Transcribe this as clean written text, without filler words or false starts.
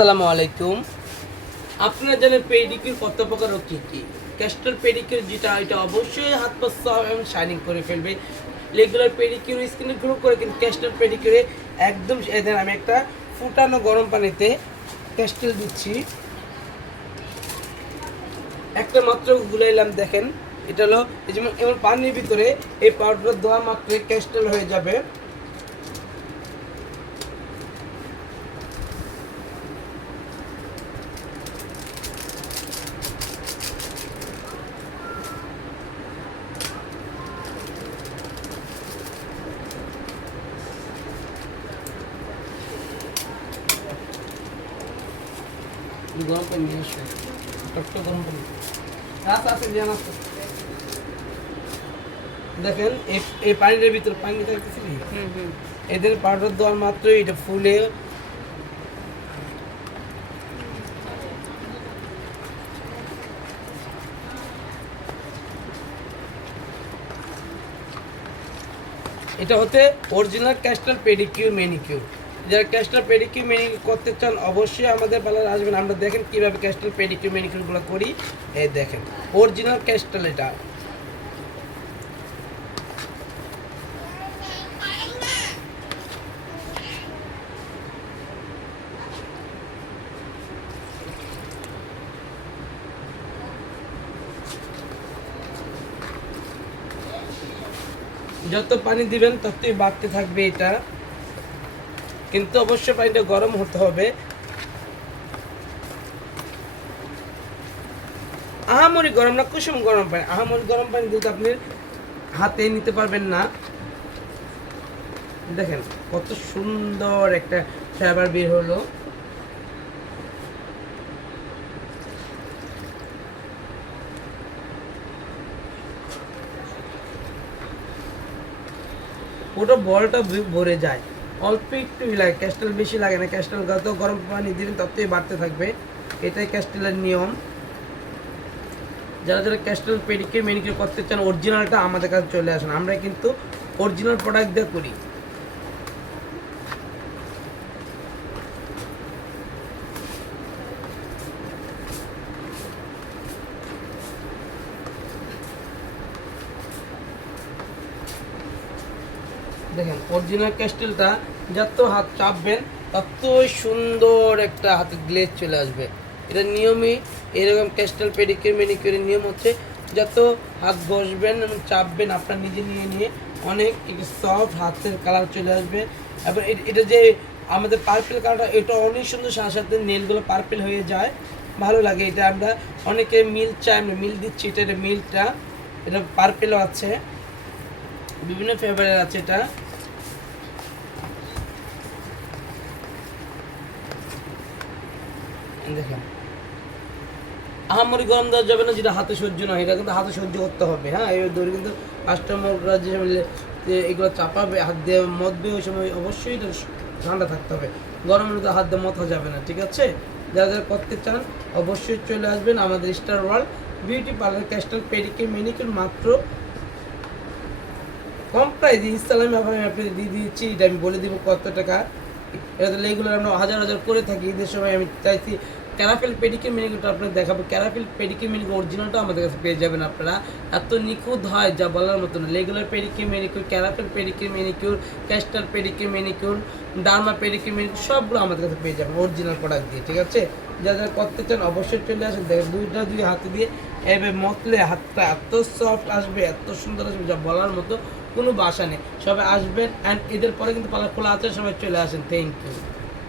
আসসালামু আলাইকুম। আপনারা জানেন পেডিকিউর কত প্রকার ও কী কী। ক্যাস্টর পেডিকিউর যেটা এটা অবশ্যই হাত পা সফট এবং শাইনিং করে ফেলবে। রেগুলার পেডিকিউর স্কিনে গ্লো করে, কিন্তু ক্যাস্টর পেডিকিউরে একদম এদের আমি একটা ফুটানো গরম পানিতে ক্যাস্টেল দিচ্ছি, একটা মাত্র গুলাইলাম। দেখেন এটা হলো এই যেমন এমন পানির ভিতরে এই পাউডার দেওয়া মাত্রই ক্যাস্টেল হয়ে যাবে। গরম পানি নিয়ে আসো, টকটক গরম পানি আছে যে আছে। দেখেন এই পানির ভিতর পানি থাকতেছি, এদের পাউডার দেওয়ার মাত্রই এটা ফুলে এটা হতে অরিজিনাল ক্যাস্টর পেডিকিউর ম্যানিকিউর। যারা ক্যাস্টর পেডিকিউর ম্যানিকিউর করতে চান অবশ্যই আমাদের পার্লারে আসবেন। আমরা দেখেন কীভাবে ক্যাস্টর পেডিকিউর ম্যানিকিউরগুলো করি। এই দেখেন অরিজিনাল ক্যাস্টর এটা। যত পানি দিবেন ততই বাড়তে থাকবে এটা, কিন্তু অবশ্যই পানিটা গরম হতে হবে। আহামরি গরম না, কুসুম গরম পানি। আহামরি গরম পানি দিতে আপনি হাতে নিতে পারবেন না। দেখেন কত সুন্দর একটা ফ্লেভার বের হলো। পুরো বলটা ভরে যায়, অল্প একটু লাগে। ক্যাস্টেল বেশি লাগে না। ক্যাস্টেল যত গরম পানি দিবেন ততই বাড়তে থাকবে, এটাই ক্যাস্টেলের নিয়ম। যারা যারা ক্যাস্টেল পেডিকিউর ম্যানিকিউর করতে চান অরিজিনালটা আমাদের কাছে চলে আসুন, আমরা কিন্তু অরিজিনাল প্রোডাক্ট দিয়ে করি। দেখেন অরিজিনাল ক্যাস্টেলটা যত হাত চাপবেন ততই সুন্দর একটা হাতে গ্লেজ চলে আসবে। এটা নিয়মই এরকম ক্যাস্টেল পেডিকিউর ম্যানিকিউরের নিয়ম হচ্ছে যত হাত বসবেন এবং চাপবেন আপনার নিজে নিয়ে নিয়ে অনেক সফট হাতের কালার চলে আসবে। এবং এটা যে আমাদের পার্পেল কালারটা এটা অনেক সুন্দর, সাথে সাথে নেলগুলো পার্পেল হয়ে যায়, ভালো লাগে। এটা আমরা অনেকে মিল চাই, আমরা মিল দিচ্ছি। এটা মিলটা এটা পার্পেলও আছে, বিভিন্ন ফ্লেভারের আছে এটা। দেখেন আহামরি গরম দেওয়া যাবে না, যেটা হাতে সহ্য নয় এটা কিন্তু হাতে সহ্য করতে হবে। হ্যাঁ, এই ধরে কিন্তু কাস্টমাররা যে এগুলো চাপাবে হাত দিয়ে মতবে, ওই সময় অবশ্যই এটা ঠান্ডা থাকতে হবে। গরমের তো হাত দিয়ে মথা যাবে না, ঠিক আছে? যারা যারা করতে চান অবশ্যই চলে আসবেন আমাদের star world beauty parlour castle pedicure manicure. মাত্র কম প্রাইস ইসলামী অফারে আমি আপনাদের দিয়ে দিয়েছি। এটা আমি বলে দিব কত টাকা। এটা তো রেগুলার আমরা হাজার হাজার করে থাকি। ঈদের সময় আমি চাইছি ক্যারাফেল পেডিকিউর ম্যানিকিউরটা আপনাদের দেখাবো। ক্যারাফেল পেডিকিউর ম্যানিকিউর অরিজিনালটা আমাদের কাছে পেয়ে যাবেন আপনারা। এত নিখুঁত হয় যা বলার মতো না। রেগুলার পেডিকিউর ম্যানিকিউর, ক্যারাফেল pedicure manicure, castor pedicure manicure, derma pedicure manicure সবগুলো আমাদের কাছে পেয়ে যাবেন অরিজিনাল প্রোডাক্ট দিয়ে, ঠিক আছে? যারা যারা করতে চান অবশ্যই চলে আসেন। দেখেন দুই হাতে দিয়ে এভাবে মতলে হাতটা এত সফট আসবে, এত সুন্দর আসবে যা বলার মতো কোনো বাসা নেই। সবাই আসবেন, অ্যান্ড ঈদের পরে কিন্তু পার্লার খোলা আছে, সবাই চলে আসেন। Thank you.